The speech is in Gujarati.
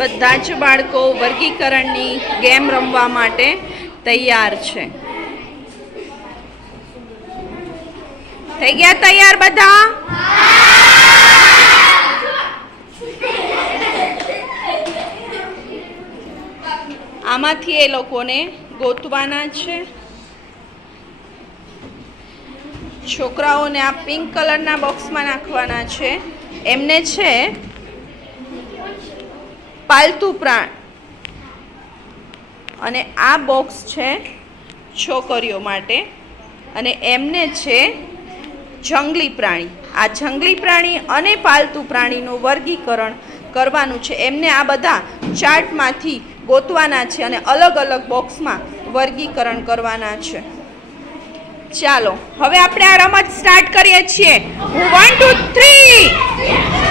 બધા જ બાળકો વર્ગીકરણની ગેમ રમવા માટે તૈયાર છે. થઈ ગયા તૈયાર બધા? આમાંથી એ લોકોને ગોતવાના છે. છોકરાઓને આ પિંક કલરના બોક્સમાં નાખવાના છે. એમને છે પાલતુ પ્રાણ અને આ બોક્સ છે છોકરીઓ માટે અને એમને છે જંગલી પ્રાણી. આ જંગલી પ્રાણી અને પાલતુ પ્રાણીનું વર્ગીકરણ કરવાનું છે. એમને આ બધા ચાર્ટમાંથી ગોતવાના છે અને અલગ અલગ બોક્સમાં વર્ગીકરણ કરવાના છે. ચાલો હવે આપણે આ રમત સ્ટાર્ટ કરીએ છીએ. હું 1 2 3